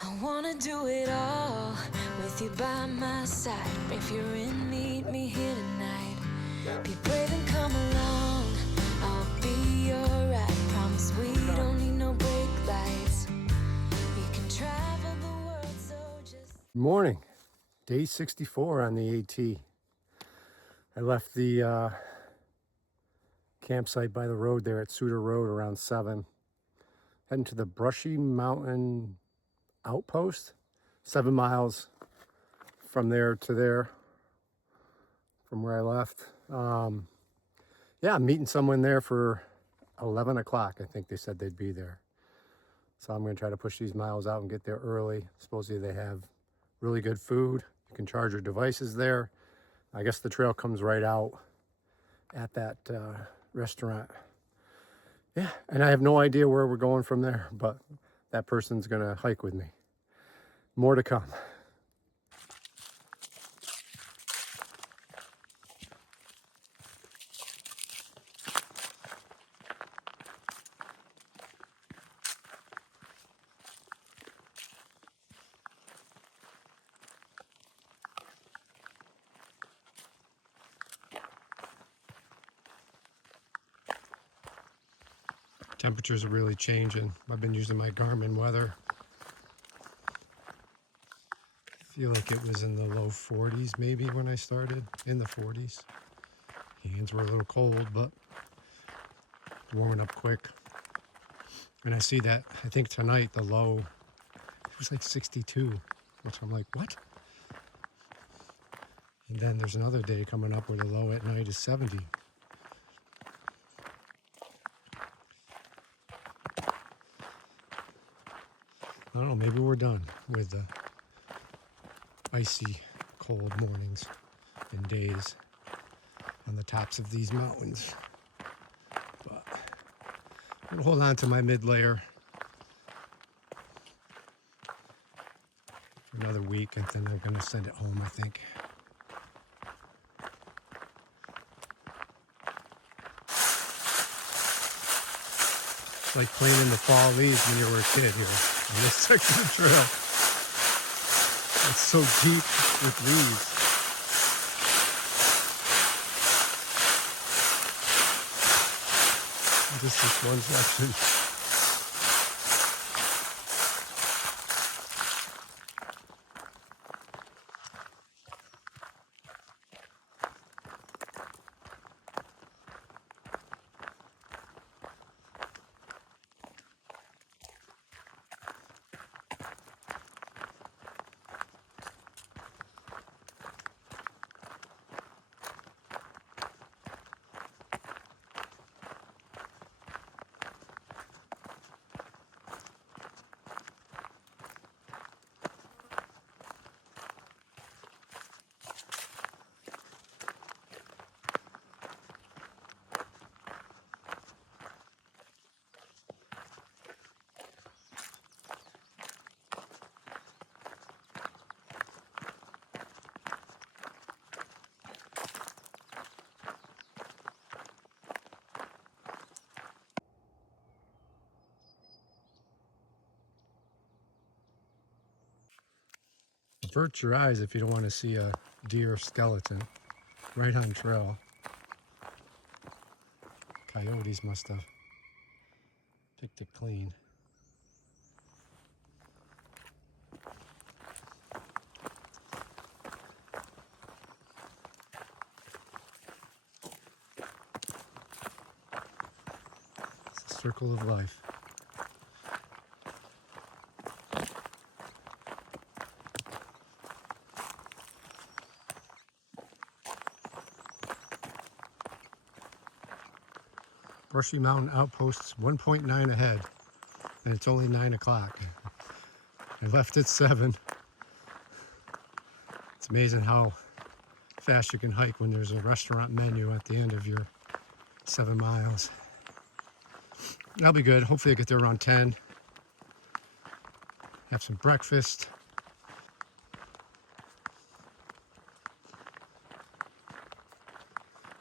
I wanna do it all with you by my side. If you're in, meet me here tonight. Be brave and come along. I'll be your ride. Promise we don't need no brake lights. We can travel the world, so just. Morning, day 64 on the AT. I left the campsite by the road there at Suter Road around 7. Heading to the Brushy Mountain outpost, 7 miles from there to there, from where I left. Yeah, I'm meeting someone there for 11 o'clock. I think they said they'd be there. So I'm going to try to push these miles out and get there early. Supposedly they have really good food. You can charge your devices there. I guess the trail comes right out at that restaurant. Yeah, and I have no idea where we're going from there, but that person's going to hike with me. More to come. Temperatures are really changing. I've been using my Garmin weather. I feel like it was in the low 40s maybe when I started, in the 40s. Hands were a little cold, but warming up quick. And I see that, I think tonight the low, it was like 62, which I'm like, what? And then there's another day coming up where the low at night is 70. I don't know, maybe we're done with the icy, cold mornings and days on the tops of these mountains. But I'm gonna hold on to my mid layer for another week, and then I'm gonna send it home, I think. It's like playing in the fall leaves when you were a kid here on this section of trail. It's so deep with leaves. Just this one section. Avert your eyes if you don't want to see a deer skeleton right on trail. Coyotes must have picked it clean. It's a circle of life. Brushy Mountain Outposts 1.9 ahead, and it's only 9 o'clock. I left at 7. It's amazing how fast you can hike when there's a restaurant menu at the end of your 7 miles. That'll be good. Hopefully I'll get there around 10. Have some breakfast.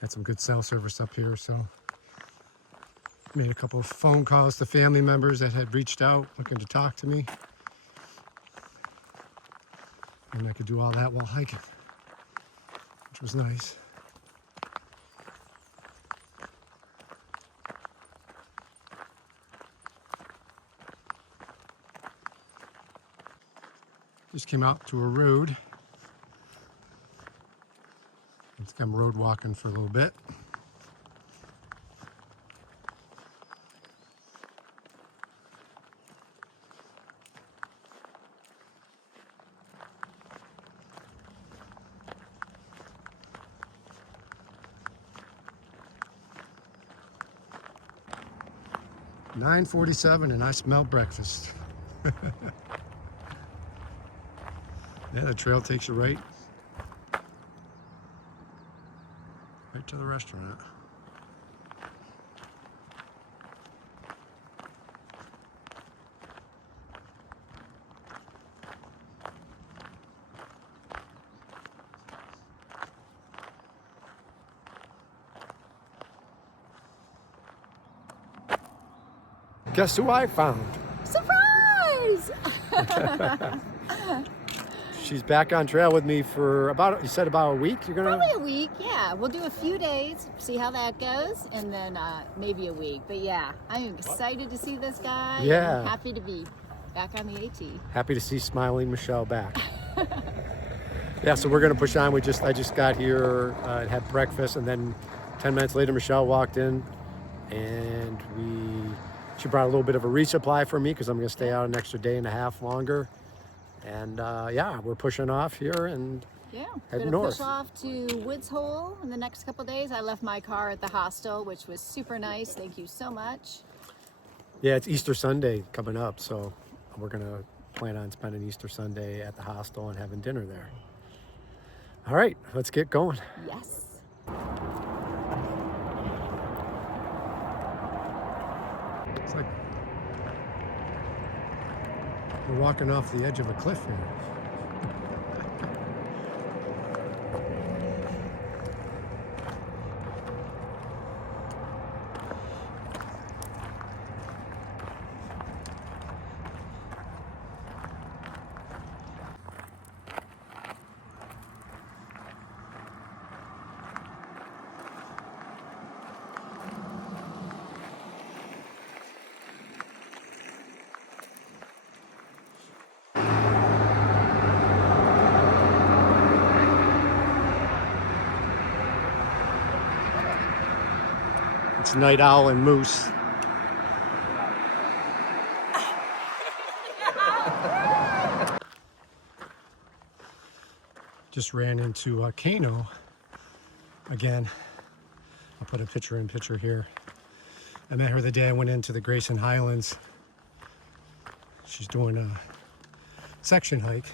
Had some good cell service up here, so made a couple of phone calls to family members that had reached out looking to talk to me. And I could do all that while hiking, which was nice. Just came out to a road. I think I'm road walking for a little bit. "9:47 and I smell breakfast." Yeah, the trail takes you right to the restaurant. Guess who I found? Surprise! She's back on trail with me for about, you said about a week? You're gonna? Probably a week, yeah. We'll do a few days, see how that goes, and then maybe a week. But yeah, I'm excited to see this guy. Yeah. And happy to be back on the AT. Happy to see smiling Michelle back. Yeah, so we're gonna push on. I just got here and had breakfast, and then 10 minutes later Michelle walked in, and she brought a little bit of a resupply for me because I'm gonna stay out an extra day and a half longer. And yeah, we're pushing off here and heading north. Push off to Woods Hole in the next couple of days. I left my car at the hostel, which was super nice. Thank you so much. Yeah, it's Easter Sunday coming up, so we're gonna plan on spending Easter Sunday at the hostel and having dinner there. All right, let's get going. Yes. It's like we're walking off the edge of a cliff here. It's Night Owl and Moose. Just ran into Kano again. I'll put a picture here. I met her the day I went into the Grayson Highlands. She's doing a section hike,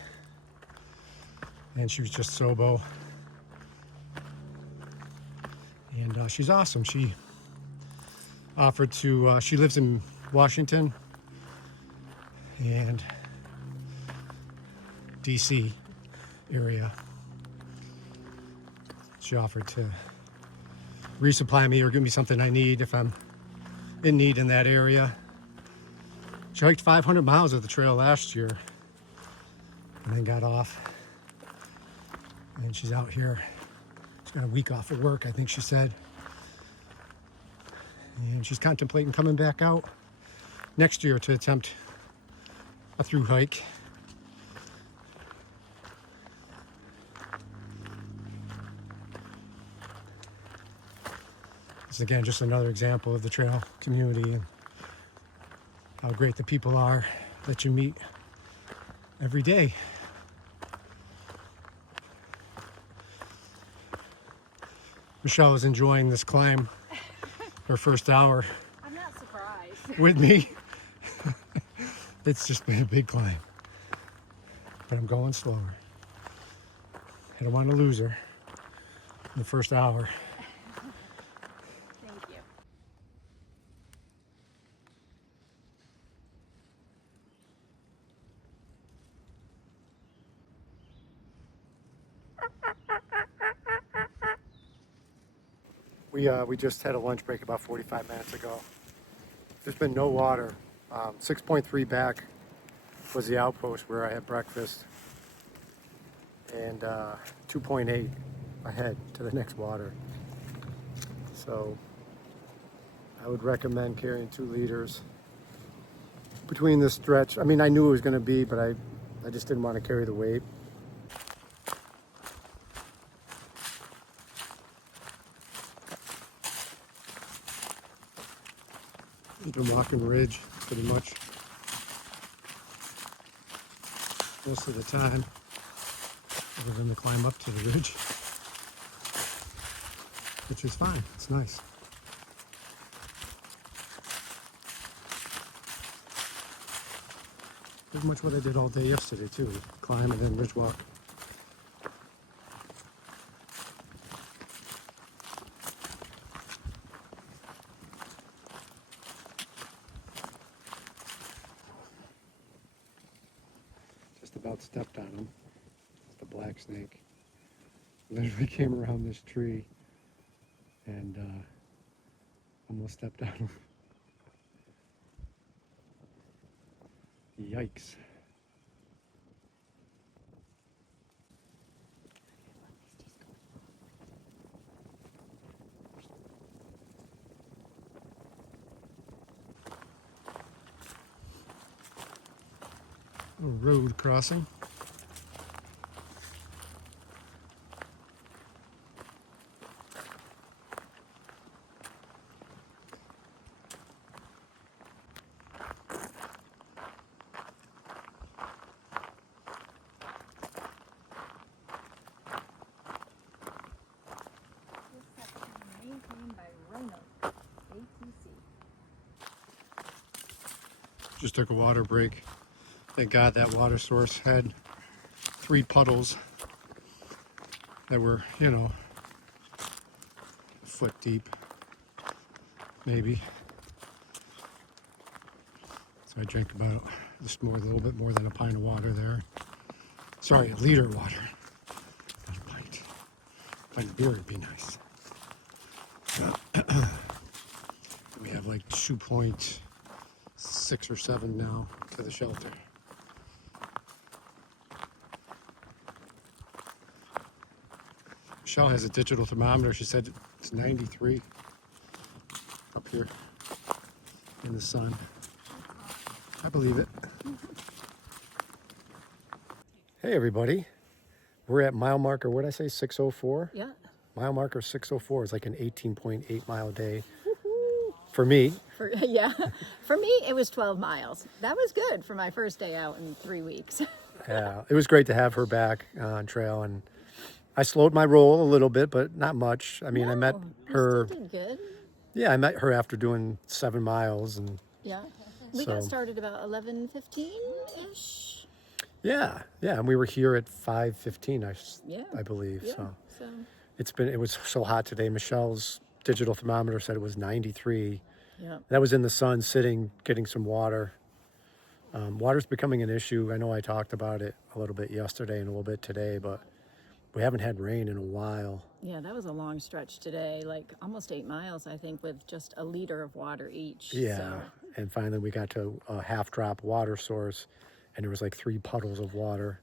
and she was just sobo. And she's awesome. She offered to, she lives in Washington and DC area. She offered to resupply me or give me something I need if I'm in need in that area. She hiked 500 miles of the trail last year and then got off. And she's out here. She's got a week off of work, I think she said. And she's contemplating coming back out next year to attempt a through hike. This is again just another example of the trail community and how great the people are that you meet every day. Michelle is enjoying this climb, her first hour. I'm not surprised. With me. It's just been a big climb, but I'm going slower. I don't want to lose her in the first hour. Thank you. We just had a lunch break about 45 minutes ago. There's been no water. 6.3 back was the outpost where I had breakfast. and 2.8 ahead to the next water. So I would recommend carrying 2 liters between this stretch. I mean, I knew it was going to be, but I just didn't want to carry the weight. We've been walking ridge pretty much most of the time, other than to climb up to the ridge, which is fine. It's nice. Pretty much what I did all day yesterday too, climb and then ridge walk. Just about stepped on him. It's the black snake. Literally came around this tree and almost stepped on him. Yikes. A road crossing. Just took a water break. Thank God that water source had 3 puddles that were, you know, a foot deep, maybe. So I drank about just a little bit more than a pint of water there. Sorry, a liter of water, not a pint. A pint of beer would be nice. We have like 2.6 or 7 now to the shelter. Michelle has a digital thermometer. She said it's 93 up here in the sun. I believe it. Hey everybody, we're at mile marker, what did I say, 604? Yeah. Mile marker 604 is like an 18.8 mile day for me. Yeah. For me, it was 12 miles. That was good for my first day out in 3 weeks. Yeah, it was great to have her back on trail, and I slowed my roll a little bit, but not much. I mean, I met her. You still did good. Yeah, I met her after doing 7 miles, and Yeah. We got started about 11:15-ish. yeah, and we were here at 5:15, I believe. Yeah. So it was so hot today. Michelle's digital thermometer said it was 93. Yeah. That was in the sun, sitting, getting some water. Water's becoming an issue. I know I talked about it a little bit yesterday and a little bit today, but we haven't had rain in a while. Yeah, that was a long stretch today, like almost 8 miles, I think, with just a liter of water each. Yeah, So. and finally we got to a half drop water source, and there was like 3 puddles of water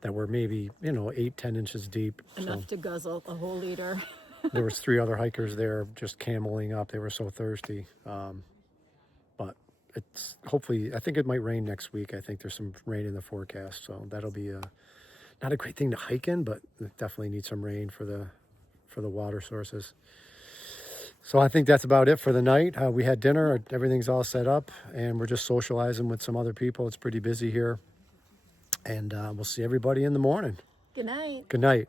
that were maybe, 8-10 inches deep. Enough to guzzle a whole liter. There was 3 other hikers there just cameling up. They were so thirsty. But it's hopefully, I think it might rain next week. I think there's some rain in the forecast, so that'll be not a great thing to hike in, but definitely need some rain for the water sources. So I think that's about it for the night. We had dinner, everything's all set up, and we're just socializing with some other people. It's pretty busy here, and we'll see everybody in the morning. Good night. Good night.